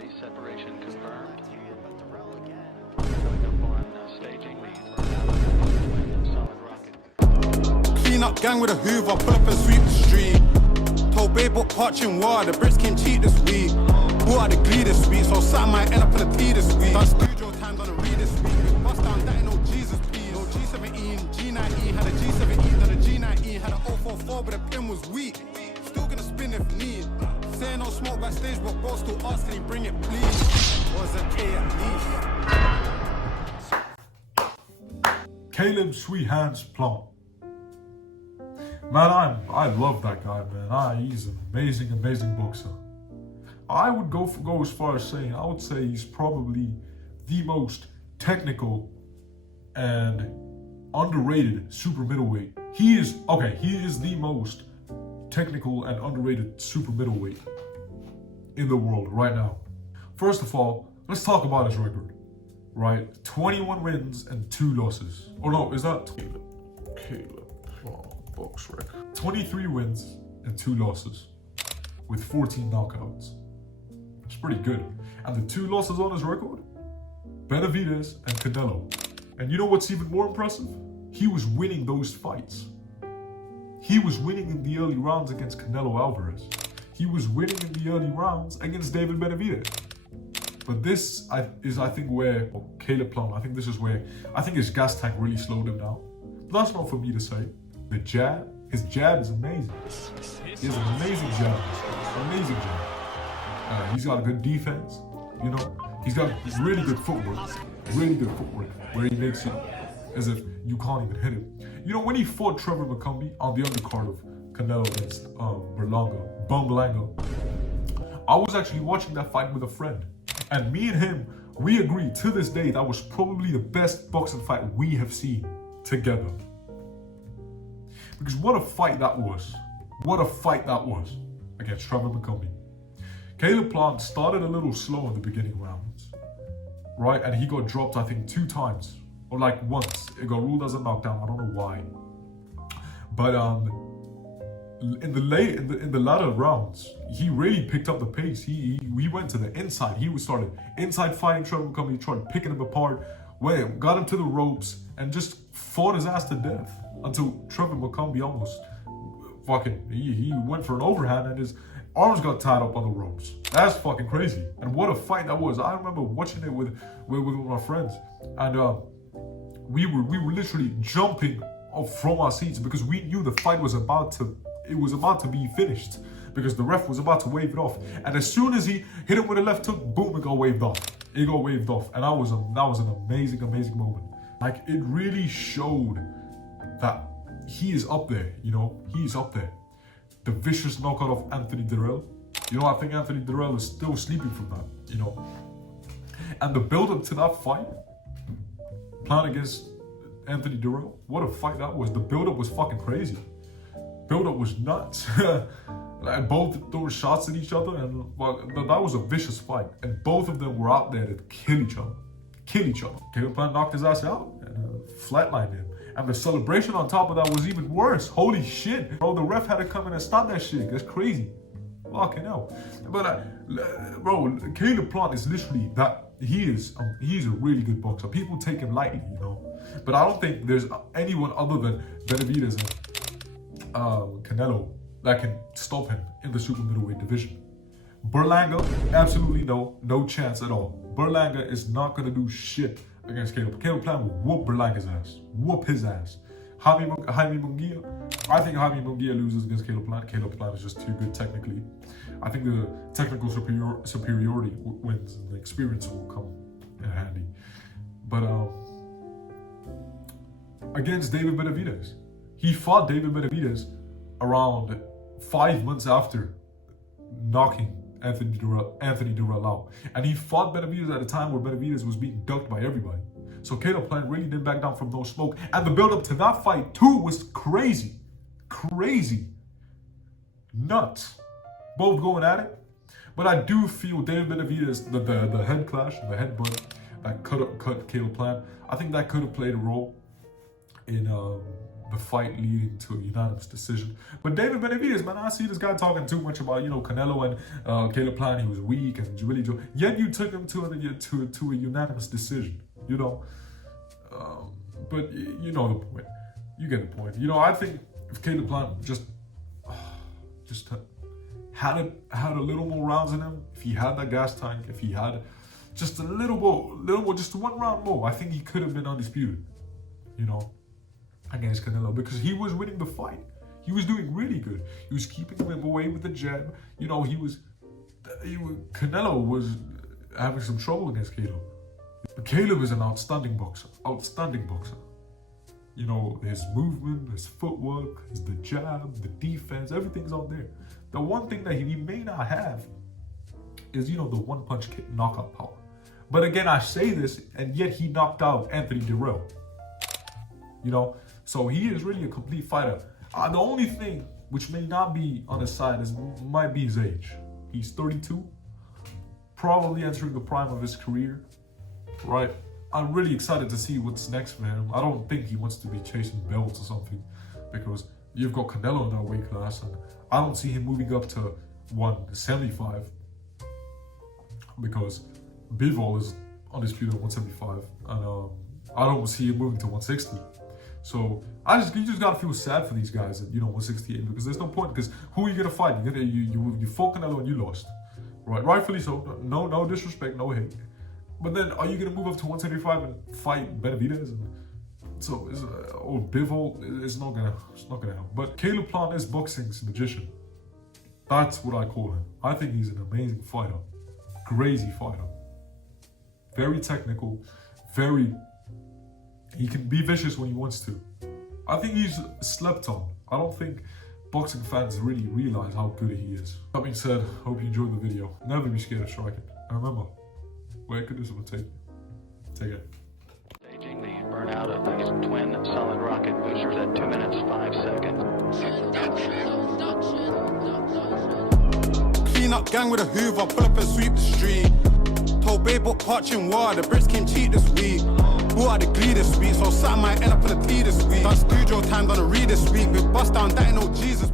be separation confirmed. Coming up on staging the solid rocket. Clean up gang with a hoover, pull up and sweep the street. Told babe what Park Chinois, the Brits came cheap this week. Bought out the glee this week, so something might end up in the T this week. Done studio times on the read this week. We bust down that ain't no Jesus please. No G17, G19, had a G17, then a G19, had a 044, but the pin was weak. Still gonna spin if need. Saying no smoke backstage, but bro still ask, can he bring it please? Was a K at least. Caleb Sweet Hands Plum. Man, I love that guy, man. He's an amazing boxer. I would go as far as saying, I would say he's probably the most technical and underrated super middleweight. He is the most technical and underrated super middleweight in the world right now. First of all, let's talk about his record, right? 21 wins and 2 losses. Or no, is that Caleb box record? 23 wins and 2 losses with 14 knockouts. It's pretty good. And the 2 losses on his record? Benavidez and Canelo. And you know what's even more impressive? He was winning those fights. He was winning in the early rounds against Canelo Alvarez. He was winning in the early rounds against David Benavidez. But this is, I think, where Caleb Plum, I think this is where, I think his gas tank really slowed him down. But that's not for me to say. The jab, his jab is amazing. He has an amazing jab. Amazing jab. He's got a good defense, you know. He's got really good footwork. Really good footwork, where he makes it as if you can't even hit him. You know, when he fought Trevor McCumbee on the undercard of Canelo against Bumblanga, I was actually watching that fight with a friend. And me and him, we agreed to this day that was probably the best boxing fight we have seen together. Because what a fight that was. What a fight that was against Trevor McCumbee. Caleb Plant started a little slow in the beginning rounds, right? And he got dropped, I think, 2 times. Or like once. It got ruled as a knockdown. I don't know why. But in the latter rounds, he really picked up the pace. He went to the inside. He started inside fighting Trevor McCumbee, tried picking him apart, got him to the ropes, and just fought his ass to death until Trevor McCumbee almost he went for an overhand and his arms got tied up on the ropes. That's fucking crazy. And what a fight that was. I remember watching it with my friends, and we were literally jumping from our seats because we knew the fight was about to be finished, because the ref was about to wave it off. And as soon as he hit him with a left hook, boom, it got waved off. It got waved off. And that was an amazing moment. Like, it really showed that he is up there, you know, he's up there. The vicious knockout of Anthony Dirrell. You know, I think Anthony Dirrell is still sleeping from that, you know. And the build-up to that fight, Plant against Anthony Dirrell, what a fight that was. The build-up was fucking crazy. Build-up was nuts. Like, both throwing shots at each other, and that was a vicious fight. And both of them were out there to kill each other. Caleb Plant knocked his ass out and flatlined him. And the celebration on top of that was even worse. Holy shit. Bro, the ref had to come in and stop that shit. That's crazy. Fucking hell. But, bro, Caleb Plant is literally that. He's a really good boxer. People take him lightly, you know. But I don't think there's anyone other than Benavidez and Canelo that can stop him in the super middleweight division. Berlanga, absolutely no chance at all. Berlanga is not gonna do shit against Caleb. Caleb Plant will whoop Berlanga's ass. Whoop his ass. Jaime Munguia, I think Jaime Munguia loses against Caleb Plant. Caleb Plant is just too good technically. I think the technical superiority wins, and the experience will come in handy. But against David Benavidez, he fought David Benavidez around 5 months after knocking Anthony Dirrell out. And he fought Benavidez at a time where Benavidez was being ducked by everybody. So Caleb Plant really didn't back down from no smoke. And the build-up to that fight too was crazy. Nuts. Both going at it. But I do feel David Benavidez, the head clash, the headbutt that cut Caleb Plant, I think that could have played a role in the fight leading to a unanimous decision. But David Benavidez, man, I see this guy talking too much about, Canelo and Caleb Plant. He was weak and really, yet you took him to a unanimous decision, But you know the point. You get the point. I think if Caleb Plant just had a little more rounds in him, if he had that gas tank, if he had just a little more, just one round more, I think he could have been undisputed, against Canelo, because he was winning the fight. He was doing really good. He was keeping him away with the jab. Canelo was having some trouble against Caleb. But Caleb is an outstanding boxer. His movement, his footwork, the jab, the defense, everything's out there. The one thing that he may not have is, the one-punch knockout power. But again, I say this, and yet he knocked out Anthony Dirrell. So he is really a complete fighter. The only thing which may not be on his side might be his age. He's 32, probably entering the prime of his career, right? I'm really excited to see what's next for him. I don't think he wants to be chasing belts or something, because you've got Canelo in that weight class, and I don't see him moving up to 175, because Bivol is undisputed at 175, and I don't see him moving to 160. So you just gotta feel sad for these guys at 168, because there's no point. Because who are you gonna fight? You fought Canelo and you lost, right? Rightfully so. No disrespect, no hate. But then are you gonna move up to 175 and fight Benavidez? Or Bivol? It's not gonna help. But Caleb Plant is boxing's magician. That's what I call him. I think he's an amazing fighter, crazy fighter, very technical, he can be vicious when he wants to. I think he's slept on. I don't think boxing fans really realize how good he is. That being said, hope you enjoyed the video. Never be scared of striking. And remember, where could this one take you? Take it. Staging the burnout of these twin solid rocket boosters at 2 minutes 5 seconds. Clean up gang with a Hoover, pull up and sweep the street. Told Babe what Park Chinois, the Brits came cheap this week. Who are the glee this week, so something might end up in the tea this week. Done studio time, done a read this week. Big bust down, that ain't no Jesus.